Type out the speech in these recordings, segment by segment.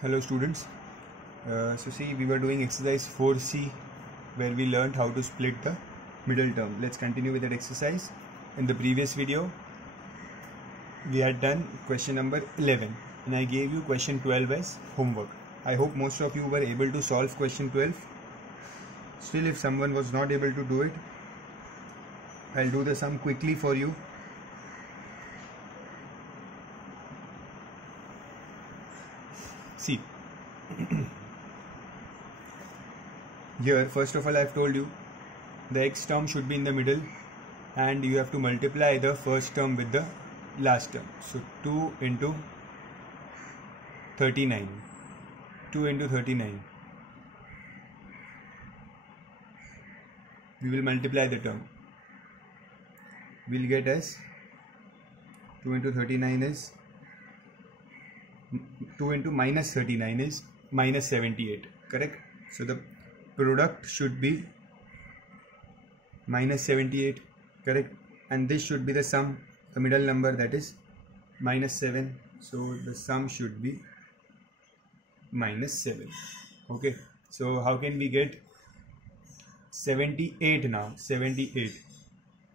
Hello students. So see, we were doing exercise 4C where we learned how to split the middle term. Let's continue with that exercise. In the previous video we had done question number 11 and I gave you question 12 as homework. I hope most of you were able to solve question 12. Still, if someone was not able to do it, I'll do the sum quickly for you. See, here first of all I have told you the x term should be in the middle and you have to multiply the first term with the last term. So 2 into 39. 2 into 39. We will multiply the term. We'll get as 2 into 39 is 2 into minus 39 is minus 78, correct? So the product should be minus 78, correct? And this should be the sum, the middle number, that is minus 7. So the sum should be minus 7. Okay, so how can we get 78 now? 78.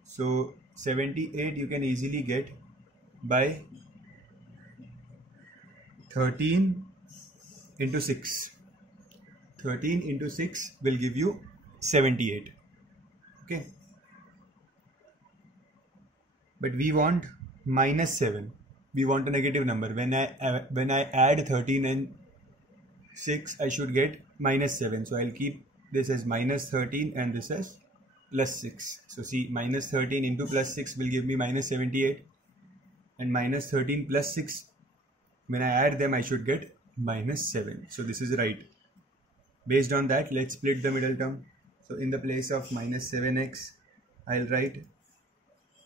So 78 you can easily get by 13 into 6. 13 into 6 will give you 78. Okay. But we want minus 7. We want a negative number. When I add 13 and 6, I should get minus 7. So I'll keep this as minus 13 and this as plus 6. So see, minus 13 into plus 6 will give me minus 78. And minus 13 plus 6, when I add them, I should get minus 7. So this is right. Based on that, let's split the middle term. So in the place of minus 7x, I'll write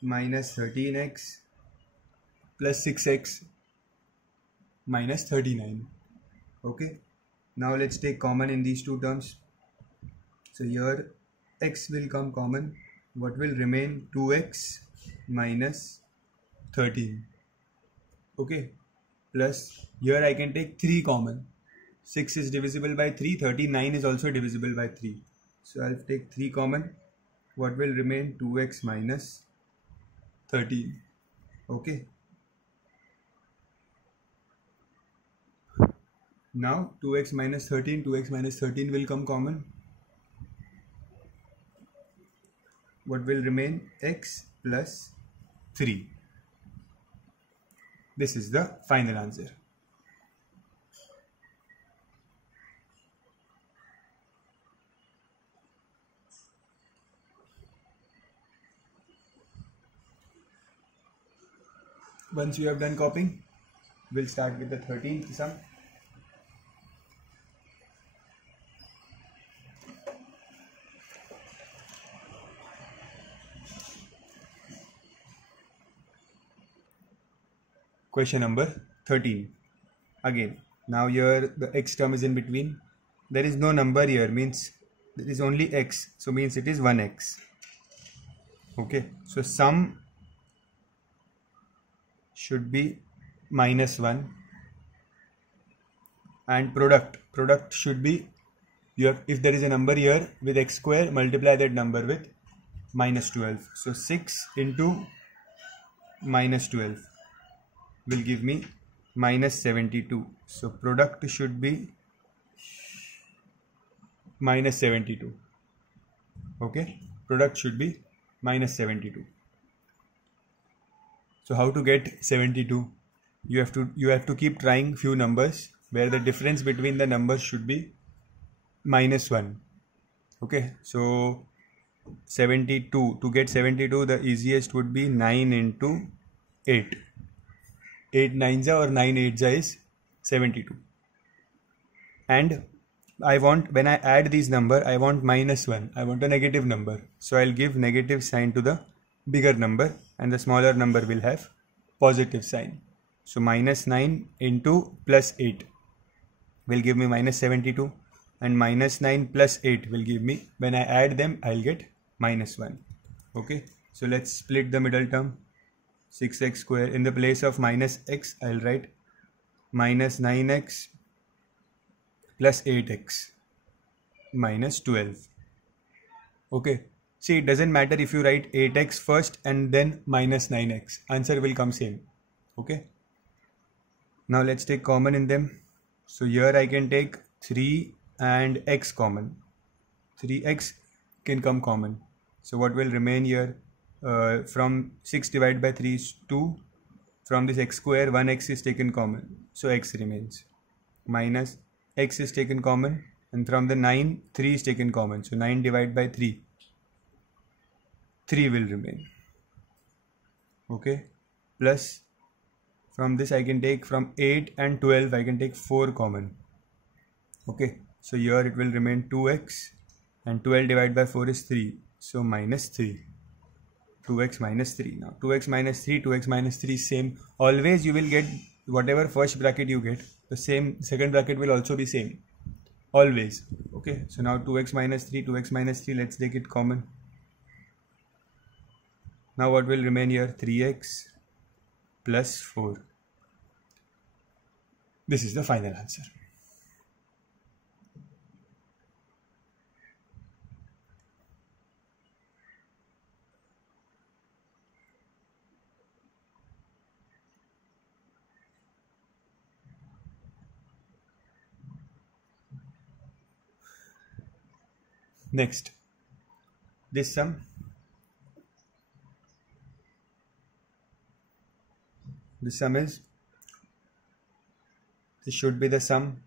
minus 13x plus 6x minus 39. Okay. Now let's take common in these two terms. So here x will come common. What will remain? 2x minus 13. Okay. Plus here I can take 3 common. 6 is divisible by 3, 39 is also divisible by 3. So I'll take 3 common. What will remain? 2x minus 13. Okay. Now 2x minus 13 will come common. What will remain? X plus 3. This is the final answer. Once you have done copying, we'll start with the 13th sum. Question number 13. Again, now here the x term is in between. There is no number here, means there is only x. So means it is 1x. Okay. So sum should be minus 1. And product should be, if there is a number here with x square, multiply that number with minus 12. So 6 into minus 12 will give me minus 72. So product should be minus 72. Okay, product should be minus 72. So how to get 72? You have to keep trying few numbers where the difference between the numbers should be minus 1. Okay, so 72. To get 72, the easiest would be 9 into 8. 8 9s or 9 8s is 72. And I want, when I add these number, I want minus 1. I want a negative number. So I'll give negative sign to the bigger number and the smaller number will have positive sign. So minus 9 into plus 8 will give me minus 72 and minus 9 plus 8 will give me, when I add them, I'll get minus 1. Okay. So let's split the middle term. 6x square. In the place of minus x, I'll write minus 9x plus 8x minus 12. Okay, see, it doesn't matter if you write 8x first and then minus 9x, answer will come same. Okay, now let's take common in them. So here I can take 3 and x common. 3x can come common. So what will remain here? From 6 divided by 3 is 2. From this x square, 1x is taken common. So x remains. Minus x is taken common. And from the 9, 3 is taken common. So 9 divided by 3. 3 will remain. Okay. Plus from this I can take from 8 and 12 I can take 4 common. Okay. So here it will remain 2x. And 12 divided by 4 is 3. So minus 3. 2x minus 3. Now 2x minus 3, 2x minus 3 is same. Always you will get whatever first bracket you get, the same second bracket will also be same. Always. Okay. So now 2x minus 3, 2x minus 3, let's take it common. Now what will remain here? 3x plus 4. This is the final answer. Next, this sum. This sum is, this should be the sum,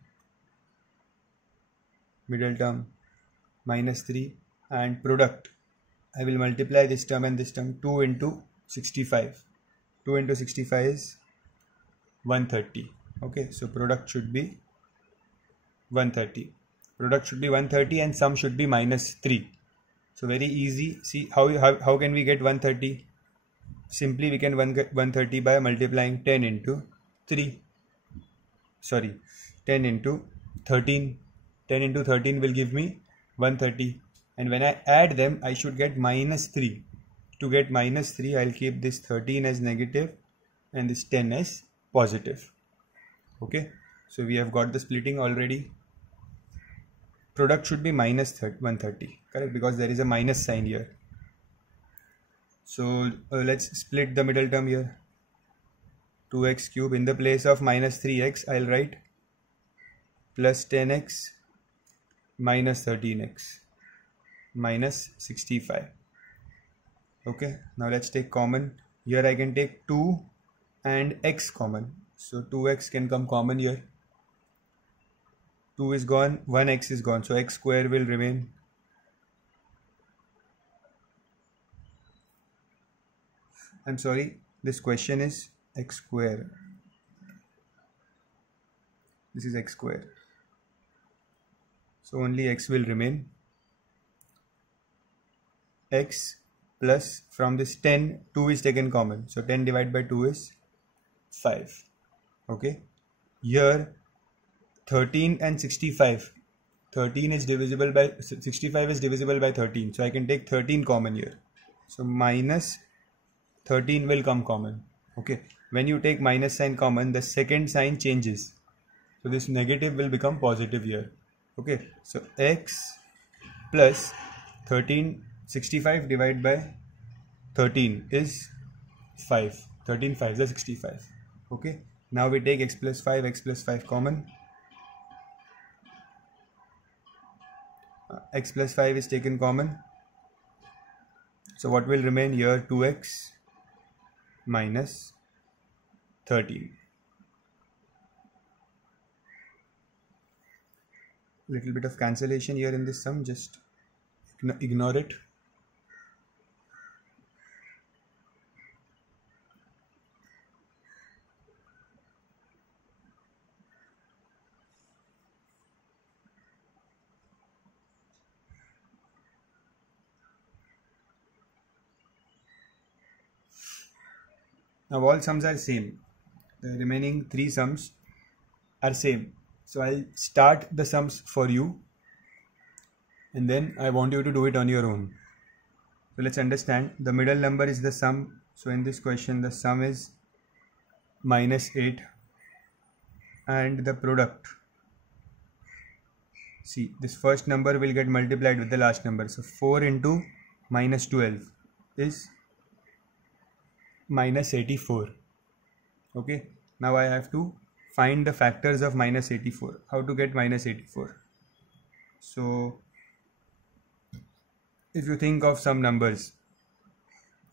middle term minus 3 and product. I will multiply this term and this term. 2 into 65. 2 into 65 is 130. Okay, so product should be 130. Product should be 130 and sum should be minus 3. So very easy. See how can we get 130? Simply we can get 130 by multiplying 10 into 3. Sorry, 10 into 13. 10 into 13 will give me 130. And when I add them, I should get minus 3. To get minus 3, I'll keep this 13 as negative and this 10 as positive. Okay, so we have got the splitting already. Product should be minus 130, correct? Because there is a minus sign here. So let's split the middle term here. 2x cube, in the place of minus 3x, I'll write plus 10x minus 13x minus 65. Okay, now let's take common. Here I can take 2 and x common. So 2x can come common here. 2 is gone, 1x is gone. So x square will remain. I'm sorry, this question is x square. This is x square. So only x will remain. X plus from this 10, 2 is taken common. So 10 divided by 2 is 5. Okay. Here 13 and 65. 13 is divisible by 65 is divisible by 13. So I can take 13 common here. So minus 13 will come common. Okay. When you take minus sign common, the second sign changes. So this negative will become positive here. Okay. So x plus 13, 65 divided by 13 is 5. 13 5 is 65. Okay. Now we take x plus 5 common. X plus 5 is taken common. So what will remain here? 2x minus 13. Little bit of cancellation here in this sum, just ignore it. Now all sums are same. The remaining 3 sums are same. So I'll start the sums for you and then I want you to do it on your own. So let's understand. The middle number is the sum. So in this question the sum is minus 8 and the product see, this first number will get multiplied with the last number. So 4 into minus 12 is minus 84. Okay, now I have to find the factors of minus 84. How to get minus 84? So if you think of some numbers,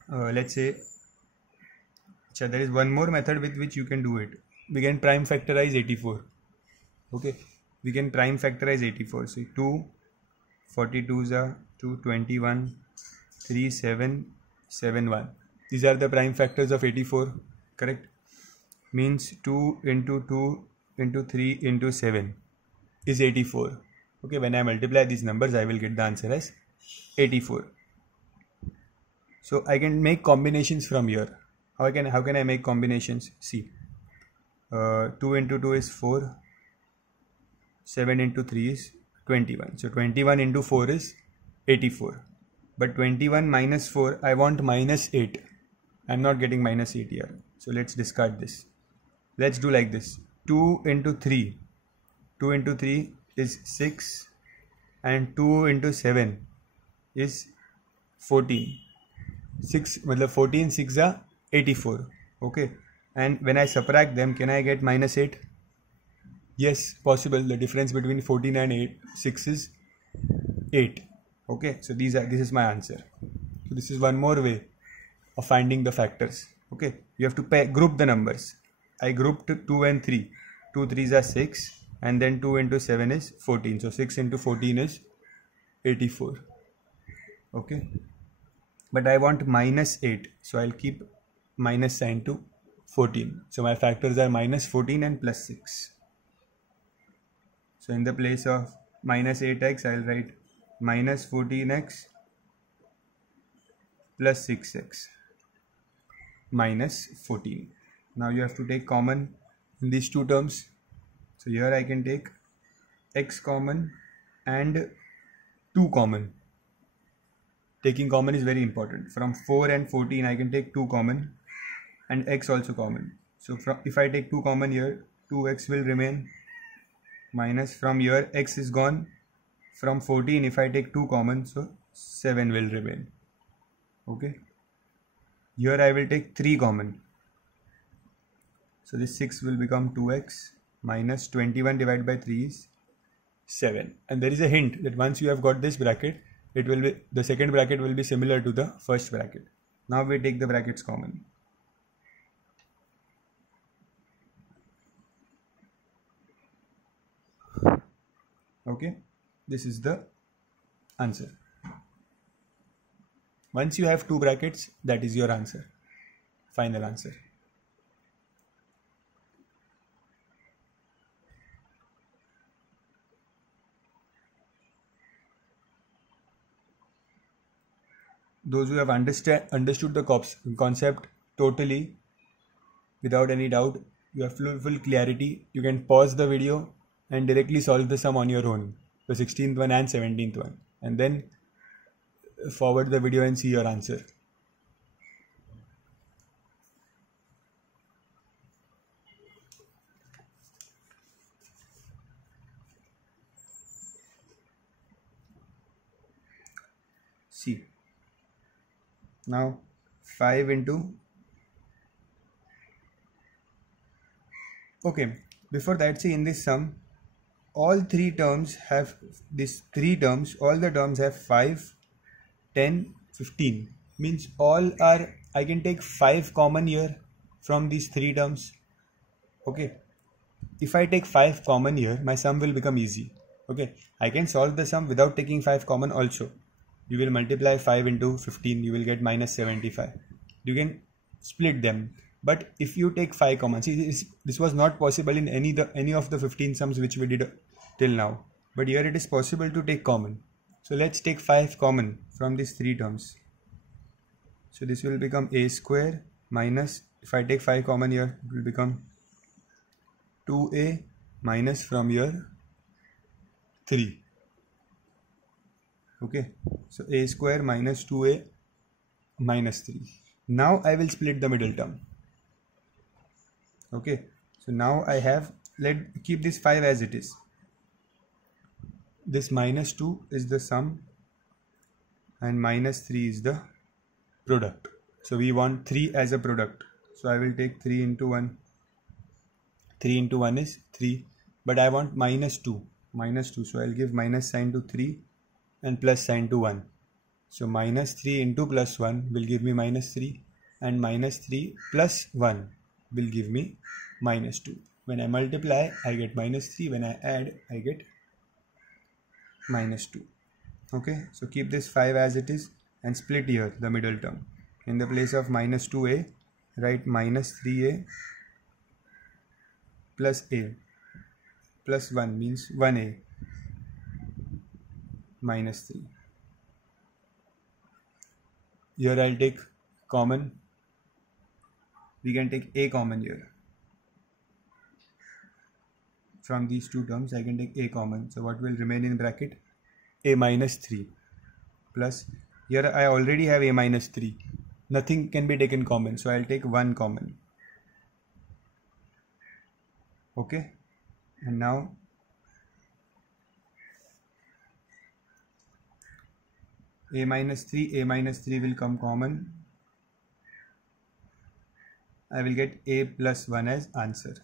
let's say, there is one more method with which you can do it. We can prime factorize 84. Okay, we can prime factorize 84. So 2, 42s are 2, 21, 3, 7, 7, 1. These are the prime factors of 84, correct? Means 2 into 2 into 3 into 7 is 84. Okay, when I multiply these numbers, I will get the answer as 84. So I can make combinations from here. How can I make combinations? See, 2 into 2 is 4, 7 into 3 is 21. So 21 into 4 is 84. But 21 minus 4, I want minus 8. I'm not getting minus 8 here. So let's discard this. Let's do like this. 2 into 3. 2 into 3 is 6. And 2 into 7 is 14. 6, matlab 14, 6 are 84. Okay. And when I subtract them, can I get minus 8? Yes, possible. The difference between 14 and 6 is 8. Okay. So this is my answer. So this is one more way of finding the factors. Okay. You have to group the numbers. I grouped 2 and 3. 2 3s are 6. And then 2 into 7 is 14. So 6 into 14 is 84. Okay. But I want minus 8. So I'll keep minus sign to 14. So my factors are minus 14 and plus 6. So in the place of minus 8x, I'll write minus 14x plus 6x minus 14. Now you have to take common in these two terms. So here I can take x common and 2 common. Taking common is very important. From 4 and 14 I can take 2 common and x also common. So if I take 2 common here, 2x will remain, minus from here x is gone. From 14 if I take 2 common, so 7 will remain. Okay. Here I will take 3 common. So this 6 will become 2x minus 21 divided by 3 is 7. And there is a hint that once you have got this bracket, it will be, the second bracket will be similar to the first bracket. Now we take the brackets common. Okay, this is the answer. Once you have 2 brackets, that is your answer, final answer. Those who have understood the concept totally, without any doubt, you have full clarity, you can pause the video and directly solve the sum on your own, the 16th one and 17th one, and then forward the video and see your answer. See, now 5 into, okay, before that, see, in this sum, all 3 terms have these 3 terms, all the terms have 5, 10, 15. Means all are, I can take 5 common here from these 3 terms. Okay. If I take 5 common here, my sum will become easy. Okay. I can solve the sum without taking 5 common also. You will multiply 5 into 15, you will get minus 75. You can split them. But if you take 5 common, see, this was not possible in any of the 15 sums which we did till now. But here it is possible to take common. So let's take 5 common from these 3 terms. So this will become a square minus, if I take 5 common here, it will become 2a minus from here 3. Okay, so a square minus 2a minus 3. Now I will split the middle term. Okay, so now I have, keep this 5 as it is. this minus 2 is the sum and minus 3 is the product. So we want 3 as a product. So I will take 3 into 1. 3 into 1 is 3. But I want minus 2. Minus 2. So I'll give minus sign to 3 and plus sign to 1. So minus 3 into plus 1 will give me minus 3. And minus 3 plus 1 will give me minus 2. When I multiply, I get minus 3. When I add, I get minus 2. Okay, so keep this 5 as it is and split here the middle term. In the place of minus 2a, write minus 3a plus a plus 1 means 1a minus 3. Here I'll take common. We can take a common here. From these two terms, I can take a common. So what will remain in bracket? A minus 3 plus, here I already have a minus 3. Nothing can be taken common. So I'll take 1 common. Okay. And now a minus 3 will come common. I will get a plus 1 as answer.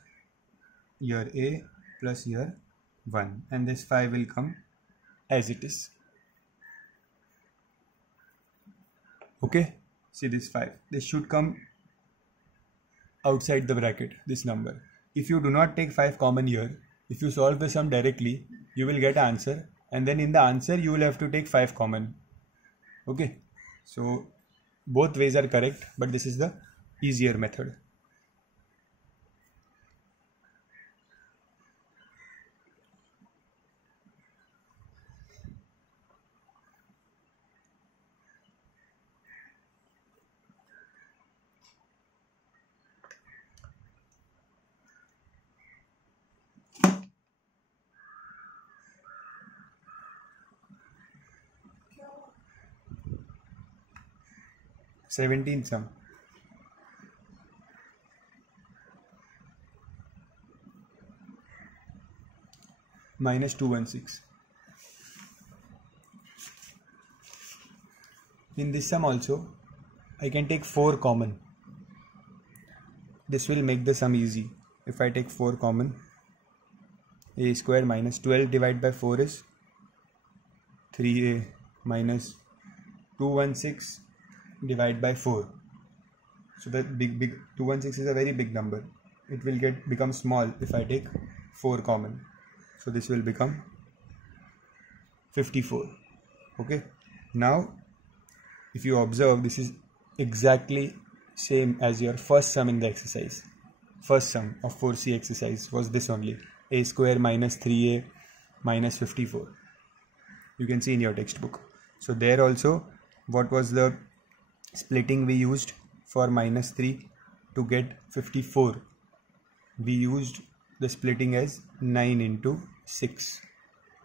Here a plus here 1. And this 5 will come as it is. Okay. See this 5. This should come outside the bracket, this number. If you do not take 5 common here, if you solve the sum directly, you will get answer. And then in the answer, you will have to take 5 common. Okay. So both ways are correct, but this is the easier method. Seventeenth sum. Minus 216. In this sum also, I can take 4 common. This will make the sum easy. If I take 4 common, a square minus 12 divided by 4 is 3a minus 216 divided by 4. So that big 216 is a very big number. It will become small if I take 4 common. So this will become 54. Okay. Now if you observe, this is exactly same as your first sum in the exercise. First sum of 4C exercise was this only. A square minus 3a minus 54. You can see in your textbook. So there also, what was the splitting we used for minus 3 to get 54? We used the splitting as 9 into 6.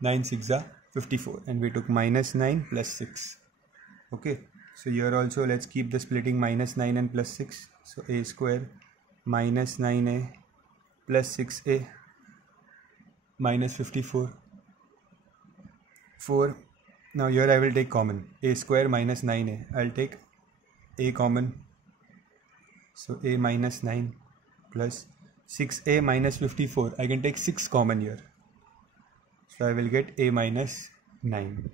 9 6 are 54 and we took minus 9 plus 6. Okay. So here also let's keep the splitting minus 9 and plus 6. So a square minus 9a plus 6a minus 54. 4. Now here I will take common. A square minus 9a. I'll take a common. So a minus 9 plus 6a minus 54. I can take 6 common here. So I will get a minus 9.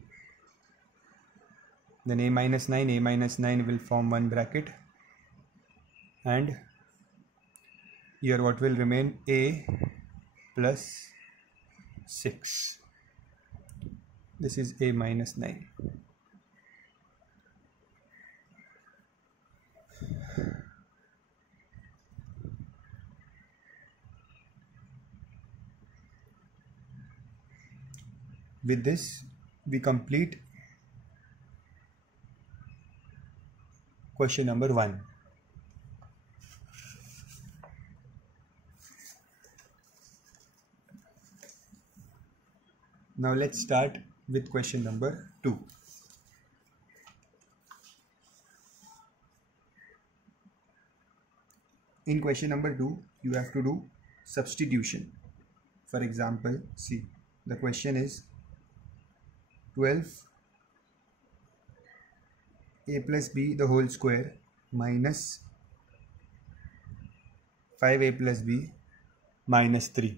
Then a minus 9 will form one bracket. And here what will remain? A plus 6. This is a minus 9. With this, we complete question number 1. Now let's start with question number 2. In question number 2, you have to do substitution. For example, see, the question is 12 a plus b the whole square minus 5a plus b minus 3.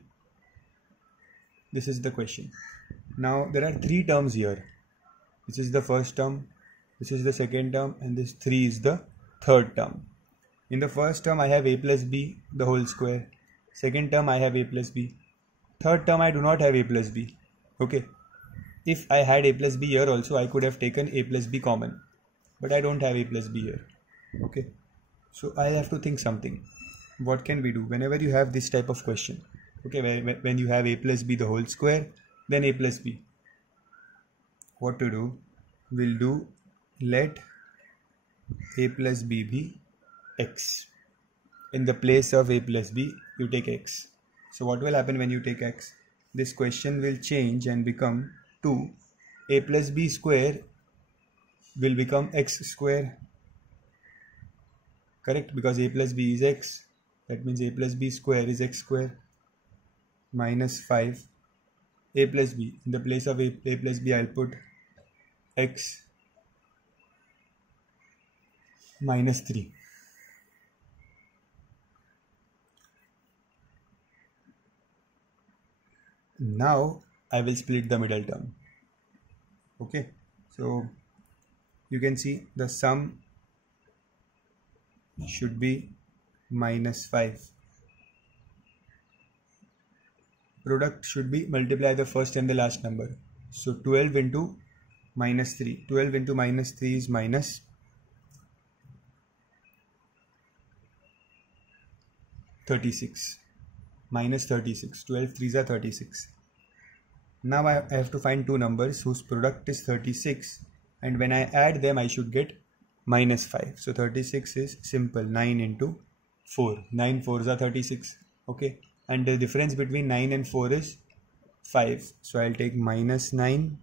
This is the question. Now there are three terms here. This is the first term, this is the second term, and this 3 is the third term. In the first term I have a plus b the whole square. Second term I have a plus b. Third term I do not have a plus b. Okay. If I had a plus b here also, I could have taken a plus b common. But I don't have a plus b here. Okay. So I have to think something. What can we do whenever you have this type of question? Okay, when you have a plus b the whole square, then a plus b. What to do? We'll do let a plus b be x. In the place of a plus b, you take x. So what will happen when you take x? This question will change and become 2. A plus b square will become x square. Correct? Because a plus b is x. That means a plus b square is x square minus 5. A plus b. In the place of a plus b, I'll put x minus 3. Now I will split the middle term. Okay, so you can see the sum should be minus 5. Product should be multiply the first and the last number. So 12 into minus 3. 12 into minus 3 is minus 36. Minus 36. 12 3s are 36. Now I have to find two numbers whose product is 36, and when I add them I should get minus 5. So 36 is simple, 9 into 4. 9 4s are 36. Okay, and the difference between 9 and 4 is 5. So I'll take minus 9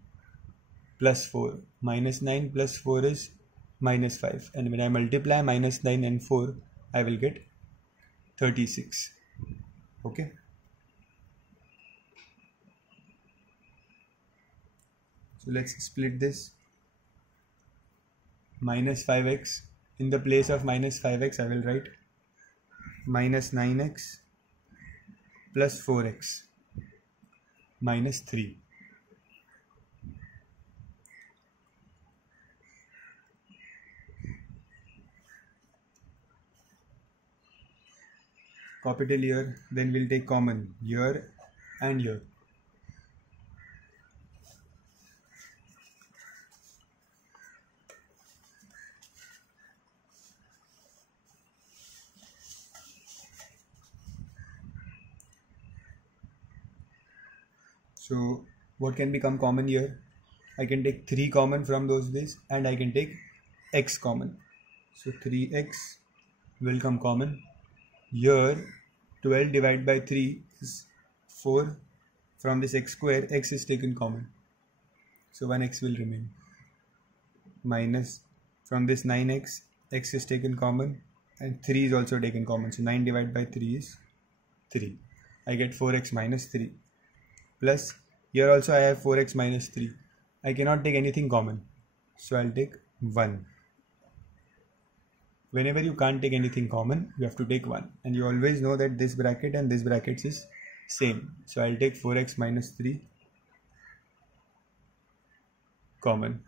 plus 4. Minus 9 plus 4 is minus 5. And when I multiply minus 9 and 4, I will get 36. Okay. So let's split this. Minus 5x. In the place of minus 5x, I will write minus 9x plus 4x minus 3. Copy till here, then we'll take common here and here. So what can become common here? I can take 3 common from those days, and I can take x common. So 3x will come common. Here 12 divided by 3 is 4. From this x square, x is taken common. So 1x will remain. Minus from this 9x, x is taken common, and 3 is also taken common. So 9 divided by 3 is 3. I get 4x minus 3. Plus here also I have 4x minus 3. I cannot take anything common. So I'll take 1. Whenever you can't take anything common, you have to take 1. And you always know that this bracket and this bracket is same. So I'll take 4x minus 3 common.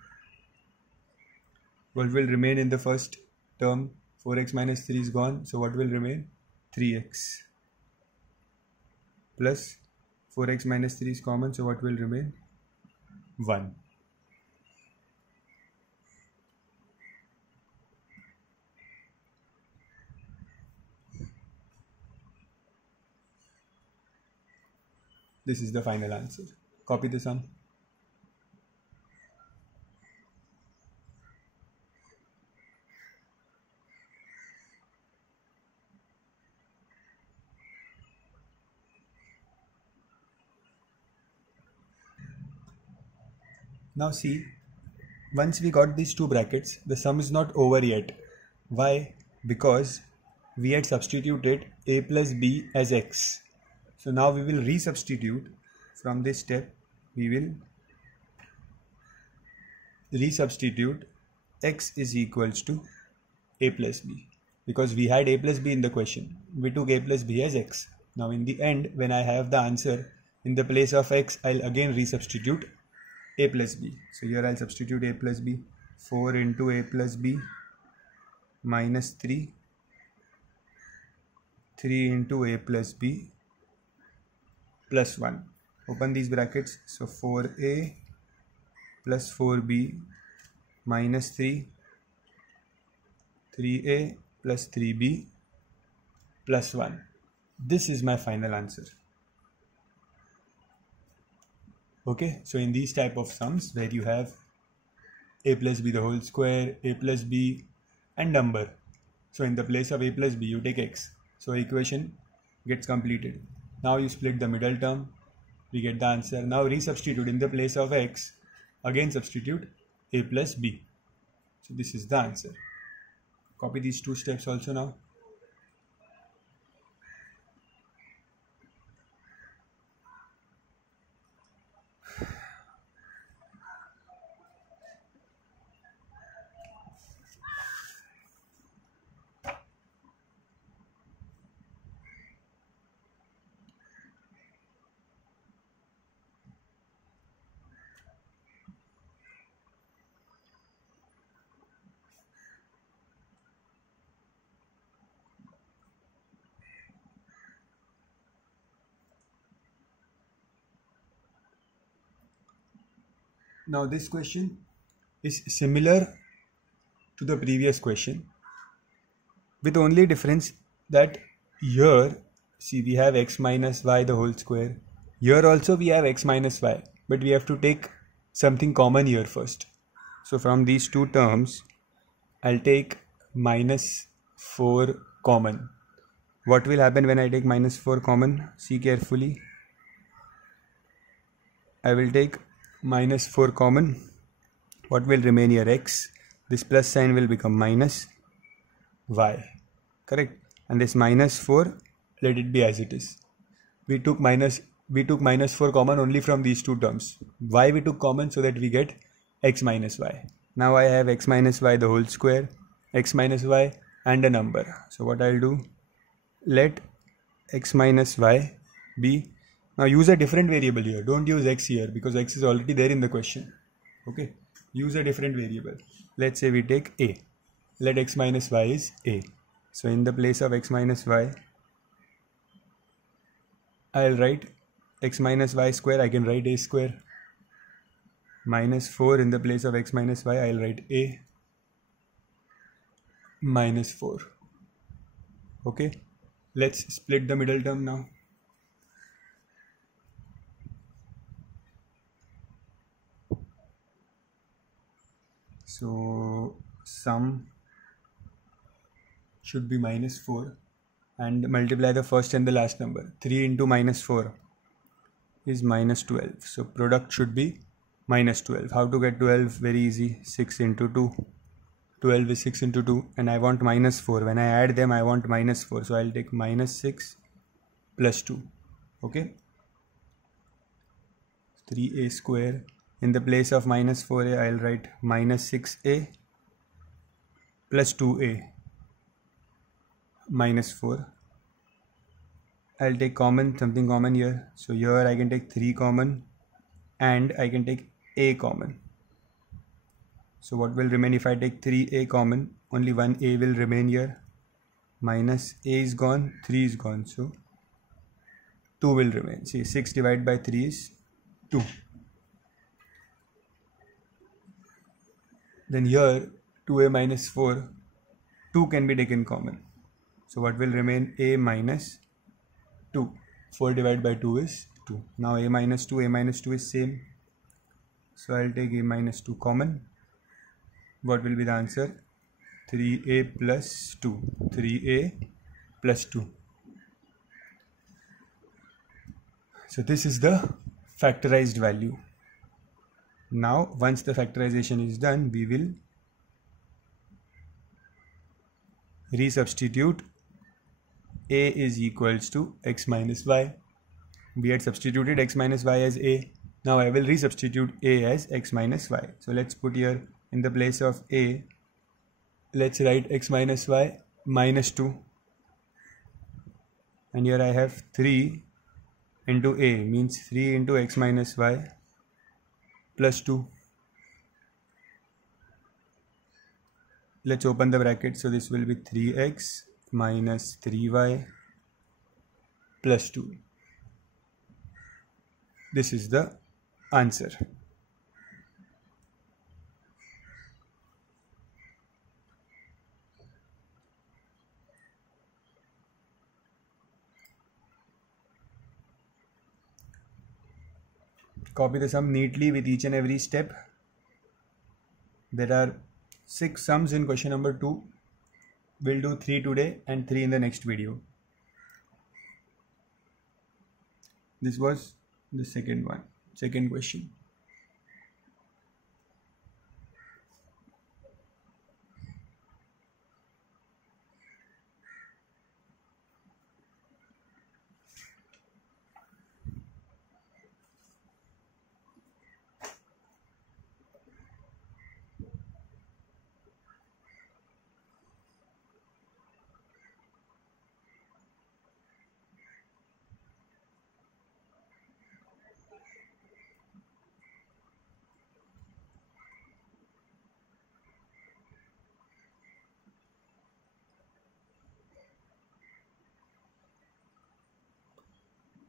What will remain in the first term? 4x minus 3 is gone. So what will remain? 3x. Plus 4x minus 3 is common. So what will remain? 1. This is the final answer. Copy the sum. Now see, once we got these two brackets, the sum is not over yet. Why? Because we had substituted a plus b as x. So now we will resubstitute from this step. We will resubstitute x is equals to a plus b, because we had a plus b in the question. We took a plus b as x. Now in the end, when I have the answer, in the place of x, I'll again resubstitute a plus b. So here I'll substitute a plus b. 4 into a plus b minus 3. 3 into a plus b plus 1. Open these brackets. So 4a plus 4b minus 3. 3a plus 3b plus 1. This is my final answer. Okay, so in these type of sums where you have a plus b the whole square, a plus b and number, so in the place of a plus b you take x. So equation gets completed. Now you split the middle term, we get the answer. Now resubstitute in the place of x, again substitute a plus b. So this is the answer. Copy these two steps also now. Now this question is similar to the previous question, with only difference that here, see, we have x minus y the whole square. Here also we have x minus y, but we have to take something common here first. So from these two terms, I'll take minus 4 common. What will happen when I take minus 4 common? See carefully. I will take minus 4 common. What will remain here? X. This plus sign will become minus y. Correct? And this minus 4, let it be as it is. We took minus 4 common only from these two terms. Why we took common? So that we get x minus y. Now I have x minus y the whole square, x minus y and a number. So what I'll do? Let x minus y be. Now use a different variable here. Don't use x here because x is already there in the question. Okay. Use a different variable. Let's say we take a. Let x minus y is a. So in the place of x minus y, I'll write x minus y square. I can write a square. Minus 4 in the place of x minus y, I'll write a minus 4. Okay. Let's split the middle term now. So sum should be minus 4 and multiply the first and the last number. 3 into minus 4 is minus 12. So product should be minus 12. How to get 12? Very easy. 6 into 2. 12 is 6 into 2 and I want minus 4. When I add them I want minus 4. So I'll take minus 6 plus 2. Okay. 3a square. In the place of minus 4a, I'll write minus 6a plus 2a minus 4. I'll take common, something common here. So here I can take 3 common and I can take a common. So what will remain if I take 3a common? Only one a will remain here. Minus a is gone, 3 is gone. So 2 will remain. See, 6 divided by 3 is 2. Then here 2a minus 4, 2 can be taken common. So what will remain? A minus 2. 4 divided by 2 is 2. Now a minus 2 is same. So I'll take a minus 2 common. What will be the answer? 3a plus 2. 3a plus 2. So this is the factorized value. Now once the factorization is done, we will resubstitute a is equals to x minus y. We had substituted x minus y as a. Now I will resubstitute a as x minus y. So let's put here in the place of a, let's write x minus y minus 2. And here I have 3 into a means 3 into x minus y plus 2. Let's open the bracket. So this will be 3x minus 3y plus 2. This is the answer. Copy the sum neatly with each and every step. There are 6 sums in question number 2. We'll do 3 today and 3 in the next video. This was the second question.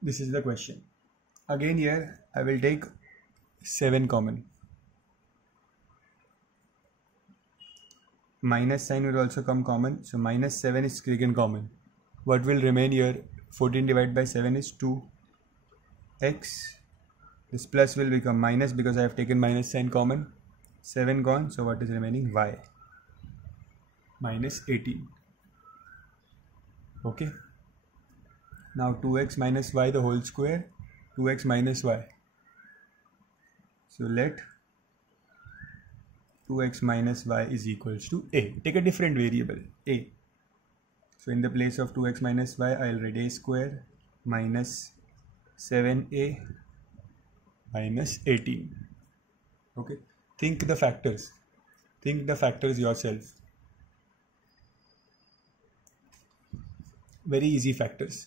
This is the question. Again here I will take 7 common. Minus sign will also come common. So minus 7 is taken common. What will remain here? 14 divided by 7 is 2x. This plus will become minus because I have taken minus sign common. 7 gone. So what is remaining? Y. Minus 18. Okay. Now 2x minus y the whole square, 2x minus y. So let 2x minus y is equals to a. Take a different variable, a. So in the place of 2x minus y, I will write a square minus 7a minus 18. Okay. Think the factors. Think the factors yourself. Very easy factors.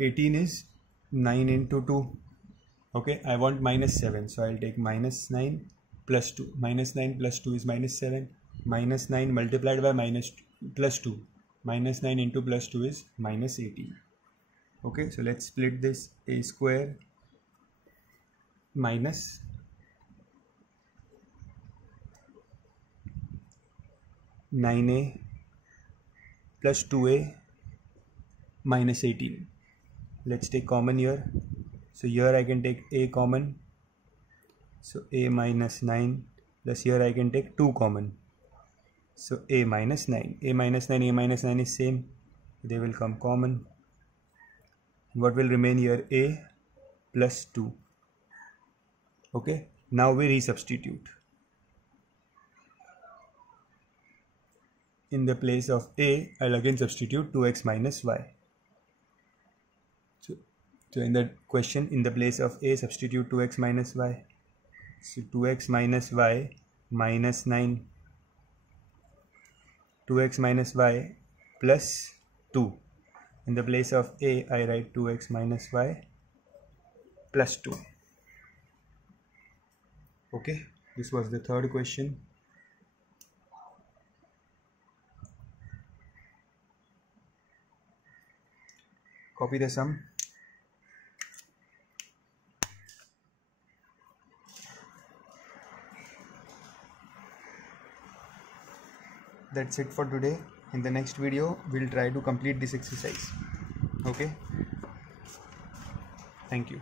18 is 9 into 2. Okay, I want minus 7. So I'll take minus 9 plus 2. Minus 9 plus 2 is minus 7. Minus 9 multiplied by plus 2. Minus 9 into plus 2 is minus 18. Okay, so let's split this. A square minus 9a plus 2a minus 18. Let's take common here. So here I can take a common. So a minus 9 plus here I can take 2 common. So a minus 9. A minus 9, a minus 9 is same. They will come common. What will remain here? A plus 2. Okay. Now we resubstitute. In the place of a, I'll again substitute 2x minus y. So in the question, in the place of a, substitute 2x minus y. So 2x minus y minus 9. 2x minus y plus 2. In the place of a, I write 2x minus y plus 2. Okay, this was the third question. Copy the sum. That's it for today. In the next video, we'll try to complete this exercise. Okay. Thank you.